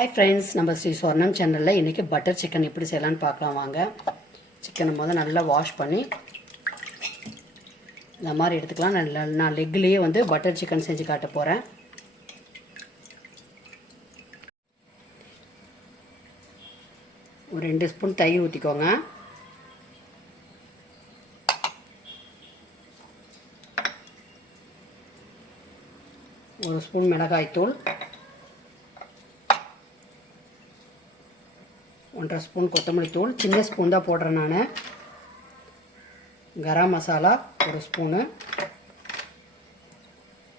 Hi friends, நம்ம ஸ்ரீ சொர்ணம் சேனலில் இன்றைக்கி பட்டர் சிக்கன் எப்படி செய்யலான்னு பார்க்கலாம் வாங்க. சிக்கனை நல்லா வாஷ் பண்ணி இந்த மாதிரி எடுத்துக்கலாம். நான் லெக்லேயே பட்டர் சிக்கன் செஞ்சு காட்ட போகிறேன். ஒரு 2 ஸ்பூன் தயிர் ஊற்றிக்கோங்க. ஒரு ஸ்பூன் மிளகாய்த்தூள், 1.5 ஸ்பூன் கொத்தமல்லி தூள், சின்ன ஸ்பூன் தான் போடுறேன் நான். கரம் மசாலா 1 ஸ்பூனு,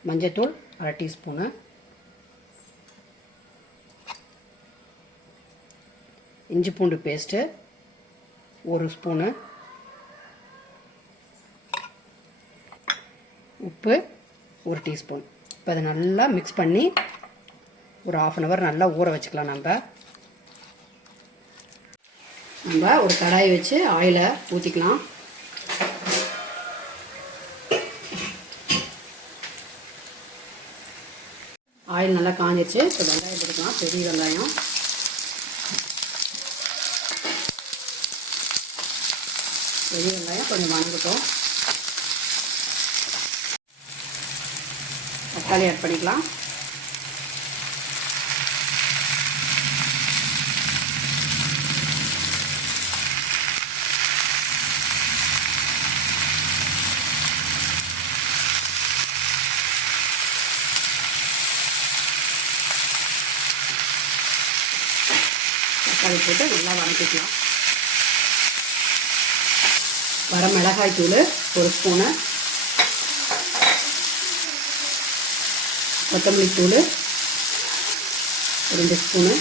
மஞ்சத்தூள் 1/2 டீஸ்பூனு, இஞ்சி பூண்டு பேஸ்ட்டு 1 ஸ்பூனு, உப்பு 1 டீஸ்பூன். இப்போ அதை நல்லா மிக்ஸ் பண்ணி ஒரு 1/2 hour நல்லா ஊற வச்சுக்கலாம். நம்ம ஒரு கடாயை வச்சு ஆயிலை ஊற்றிக்கலாம். ஆயில் நல்லா காஞ்சிருச்சு. இப்போ வெங்காயம் போட்டுக்கலாம். பெரிய வெங்காயம், கொஞ்சம் வணங்கட்டும். தக்காளி ஆட் பண்ணிக்கலாம். தக்காளி போட்டு நல்லா வதக்கிக்கலாம். வர மிளகாய் தூள் 1 ஸ்பூனு, கொத்தமல்லி தூள் 2 ஸ்பூனு,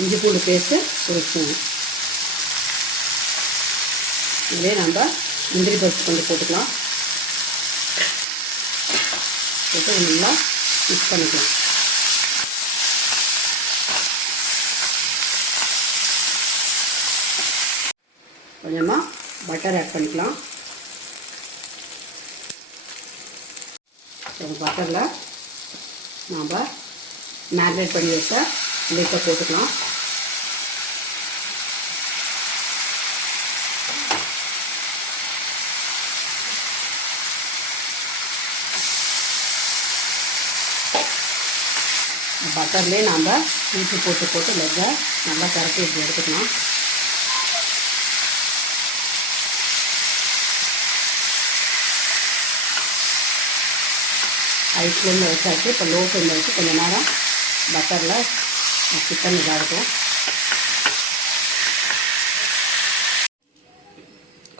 இஞ்சி பூண்டு பேஸ்ட்டு 1 ஸ்பூனு. இதே நம்ம முந்திரி பருப்பு கொஞ்சம் போட்டுக்கலாம். போட்டு நல்லா மிக்ஸ் பண்ணிக்கலாம். கொஞ்சமாக பட்டர் ஆட் பண்ணிக்கலாம். பட்டரில் நாம் மேரினேட் பண்ணி வச்ச லெக்கை போட்டுக்கலாம். பட்டர்லேயே நாம் ஊற்றி போட்டு லெக்கை நல்லா கரைச்சி எடுத்துக்கலாம். ஹை ஃப்ளேமில் வச்சாச்சு. இப்போ லோ ஃப்ளேமில் வச்சு கொஞ்சம் நேரம் பட்டரில் சிக்கன் இதாகட்டும்.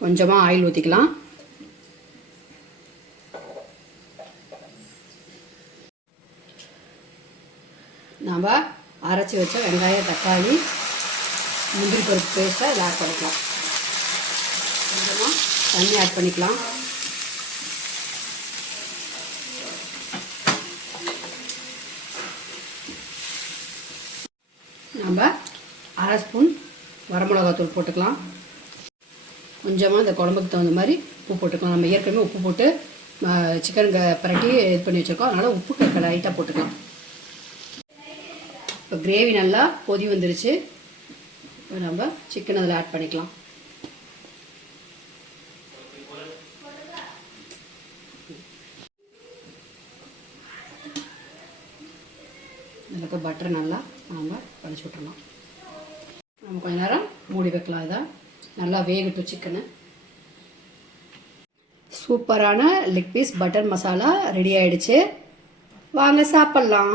கொஞ்சமாக ஆயில் ஊற்றிக்கலாம். நாம் அரைச்சி வச்ச வெங்காயம், தக்காளி, முந்திரி பருப்பு பேஸ்ட்டை இதில் ஆட் பண்ணிக்கலாம். கொஞ்சமாக தண்ணி ஆட் பண்ணிக்கலாம். நம்ம 1/2 ஸ்பூன் வரமிளகாத்தூள் போட்டுக்கலாம். கொஞ்சமாக இந்த குழம்புக்கு தகுந்த மாதிரி உப்பு போட்டுக்கலாம். நம்ம ஏற்கனவே உப்பு போட்டு சிக்கன் பரட்டி இது பண்ணி வச்சுருக்கோம். அதனால் உப்பு லைட்டாக போட்டுக்கலாம். இப்போ கிரேவி நல்லா கொதி வந்துருச்சு. இப்போ நம்ம சிக்கன் அதில் ஆட் பண்ணிக்கலாம். இதில் பட்டர் நல்லா நம்ம பழிச்சு விட்டுறலாம். நம்ம கொஞ்ச நேரம் மூடி வைக்கலாம். இதை நல்லா வேகட்டும். சிக்கனு சூப்பரான leg piece butter masala ready ஆகிடுச்சு. வாங்க சாப்பிட்லாம்.